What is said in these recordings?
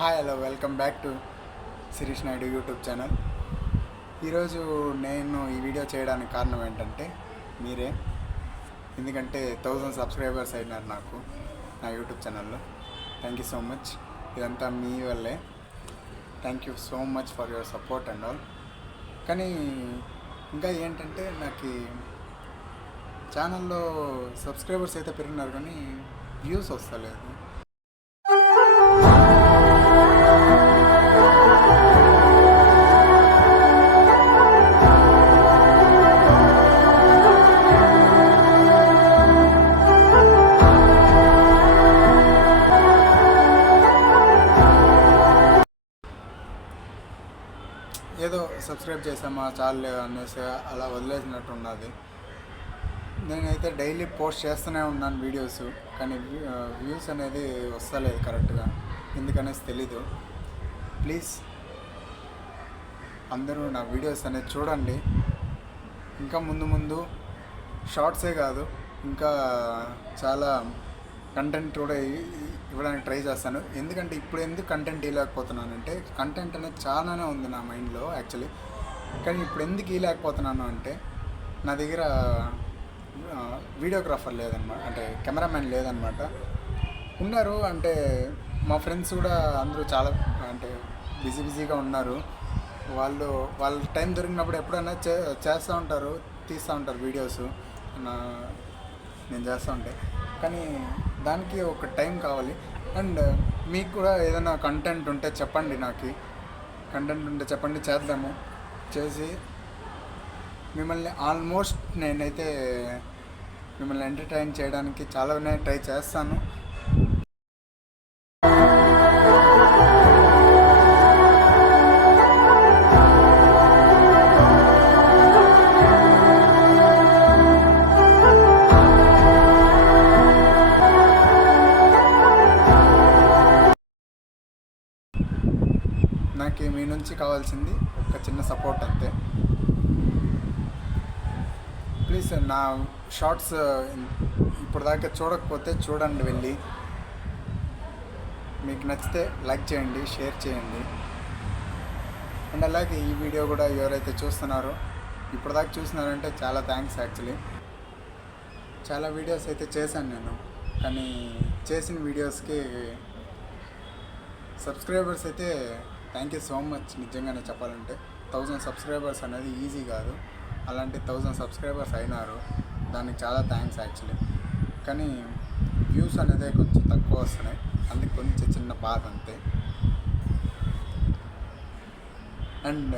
Hi hello welcome back to Shirish Naidu YouTube channel. ఈరోజు నేను ఈ వీడియో చేయడానికి కారణం ఏంటంటే మీరే. ఎందుకంటే 1000 సబ్స్క్రైబర్స్ అయినారు నాకు నా యూట్యూబ్ ఛానల్లో. Thank you so much. ఇదంతా మీ వల్లే. Thank you so much for your support and all. కానీ ఇంకా ఏంటంటే నాకు ఛానల్లో సబ్స్క్రైబర్స్ అయితే పెరిగినారు కానీ వ్యూస్ వస్తలేదు. ఏదో సబ్స్క్రైబ్ చేసామా చాలు అనేసి అలా వదిలేసినట్టు ఉన్నది. నేనైతే డైలీ పోస్ట్ చేస్తూనే ఉన్నాను వీడియోస్, కానీ వ్యూస్ అనేది వస్తలేదు కరెక్ట్గా, ఎందుకనేసి తెలీదు. ప్లీజ్ అందరూ నా వీడియోస్ అనేది చూడండి. ఇంకా ముందు షార్ట్సే కాదు, ఇంకా చాలా కంటెంట్ కూడా ఇవ్వడానికి ట్రై చేస్తాను. ఎందుకంటే ఇప్పుడు ఎందుకు కంటెంట్ ఇవ్వలేకపోతున్నానంటే, కంటెంట్ అనేది చాలానే ఉంది నా మైండ్లో యాక్చువల్లీ. కానీ ఇప్పుడు ఎందుకు ఇవ్వలేకపోతున్నాను అంటే, నా దగ్గర వీడియోగ్రాఫర్ లేదన్నమాట, అంటే కెమెరామ్యాన్ లేదనమాట. ఉన్నారు అంటే మా ఫ్రెండ్స్ కూడా అందరూ చాలా అంటే బిజీగా ఉన్నారు. వాళ్ళ టైం దొరికినప్పుడు ఎప్పుడైనా చేస్తూ ఉంటారు, తీస్తూ ఉంటారు వీడియోస్ నేను చేస్తూ ఉంటే. కానీ దానికి ఒక టైం కావాలి. అండ్ మీకు కూడా ఏదైనా కంటెంట్ ఉంటే చెప్పండి, చేద్దాము. చేసి మిమ్మల్ని ఆల్మోస్ట్ నేనైతే మిమ్మల్ని ఎంటర్టైన్ చేయడానికి చాలానే ట్రై చేస్తాను. నాకు మీ నుంచి కావాల్సింది ఒక చిన్న సపోర్ట్ అంతే. ప్లీజ్ నా షార్ట్స్ ఇప్పుడు దాకా చూడకపోతే చూడండి, వెళ్ళి మీకు నచ్చితే లైక్ చేయండి, షేర్ చేయండి. అండ్ అలాగే ఈ వీడియో కూడా ఎవరైతే చూస్తున్నారో ఇప్పుడు దాకా చూస్తున్నారంటే చాలా థ్యాంక్స్. యాక్చువల్లీ చాలా వీడియోస్ అయితే చేశాను నేను, కానీ చేసిన వీడియోస్కి సబ్స్క్రైబర్స్ అయితే థ్యాంక్ యూ సో మచ్. నిజంగానే చెప్పాలంటే 1000 సబ్స్క్రైబర్స్ అనేది ఈజీ కాదు. అలాంటి 1000 సబ్స్క్రైబర్స్ అయినారు, దానికి చాలా థ్యాంక్స్ యాక్చువల్లీ. కానీ వ్యూస్ అనేది కొంచెం తక్కువ వస్తున్నాయి, అందుకు కొంచెం చిన్న బాధ అంతే. అండ్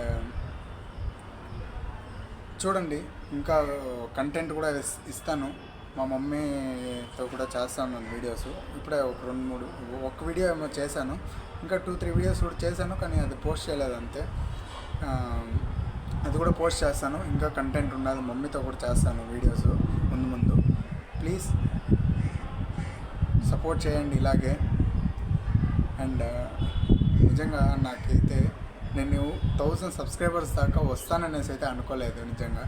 చూడండి, ఇంకా కంటెంట్ కూడా ఇస్తాను. మా మమ్మీతో కూడా చేస్తాను వీడియోస్. ఇప్పుడే ఒక వీడియో ఏమో చేశాను, ఇంకా 2-3 వీడియోస్ కూడా చేశాను, కానీ అది పోస్ట్ చేయలేదు అంతే. అది కూడా పోస్ట్ చేస్తాను. ఇంకా కంటెంట్ ఉన్నది, మమ్మీతో కూడా చేస్తాను వీడియోస్ ముందు. ప్లీజ్ సపోర్ట్ చేయండి ఇలాగే. అండ్ నిజంగా నాకైతే నేను 1000 సబ్స్క్రైబర్స్ దాకా వస్తాననేసి అయితే అనుకోలేదు నిజంగా.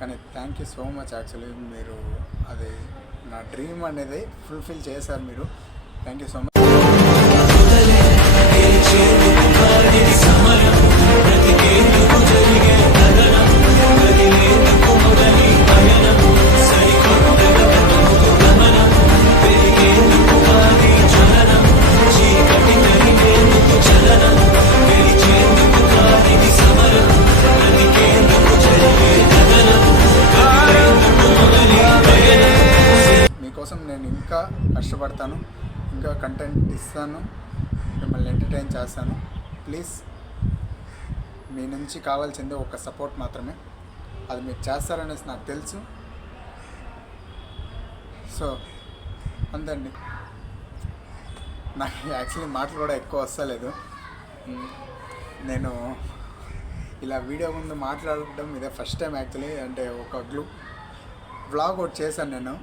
కానీ thank you so much. Actually మీరు అది నా డ్రీమ్ అనేది ఫుల్ఫిల్ చేశారు మీరు. Thank you so much. మీకోసం నేను ఇంకా కష్టపడతాను, ఇంకా కంటెంట్ ఇస్తాను, మిమ్మల్ని ఎంటర్టైన్ చేస్తాను. ప్లీజ్ మీ నుంచి కావాల్సిందే ఒక సపోర్ట్ మాత్రమే. అది మీరు చేస్తారనేసి నాకు తెలుసు. సో అంతండి. నాకు యాక్చువల్లీ మాటలు కూడా ఎక్కువ వస్తలేదు. నేను ఇలా వీడియో ముందు మాట్లాడడం ఇదే ఫస్ట్ టైం యాక్చువల్లీ. అంటే ఒక వ్లాగ్ ఒకటి చేశాను నేను,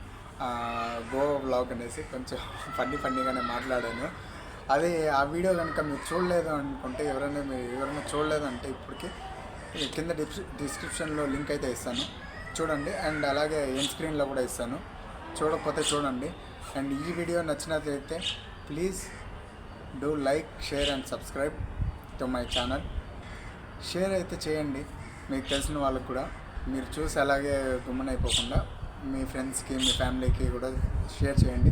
గోవా వ్లాగ్ అనేసి, కొంచెం ఫన్నీగానే మాట్లాడాను. అది ఆ వీడియో కనుక మీరు చూడలేదు అనుకుంటే, ఎవరైనా చూడలేదంటే ఇప్పటికి కింద డిస్క్రిప్షన్లో లింక్ అయితే ఇస్తాను, చూడండి. అండ్ అలాగే ఎండ్ స్క్రీన్లో కూడా ఇస్తాను, చూడకపోతే చూడండి. అండ్ ఈ వీడియో నచ్చినట్లయితే please do like, share and subscribe to my channel. Share అయితే చేయండి మీకు తెలిసిన వాళ్ళకు కూడా. మీరు చూసి అలాగే గుమ్మనైపోకుండా మీ ఫ్రెండ్స్కి, మీ ఫ్యామిలీకి కూడా షేర్ చేయండి.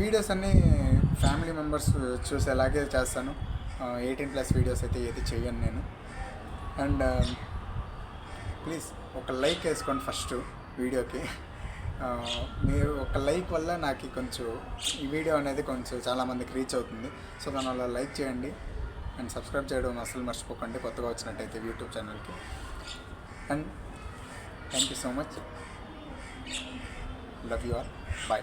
వీడియోస్ అన్నీ ఫ్యామిలీ మెంబర్స్ చూసి అలాగే చేస్తాను. 18+ వీడియోస్ అయితే ఏది చేయను నేను. అండ్ ప్లీజ్ ఒక లైక్ వేసుకోండి ఫస్ట్ వీడియోకి. మీరు ఒక లైక్ వల్ల నాకు కొంచెం ఈ వీడియో అనేది కొంచెం చాలామందికి రీచ్ అవుతుంది. సో దానివల్ల లైక్ చేయండి అండ్ సబ్స్క్రైబ్ చేయడం అసలు మర్చిపోకండి కొత్తగా వచ్చినట్టయితే యూట్యూబ్ ఛానల్కి. And thank you so much. Love you all. Bye.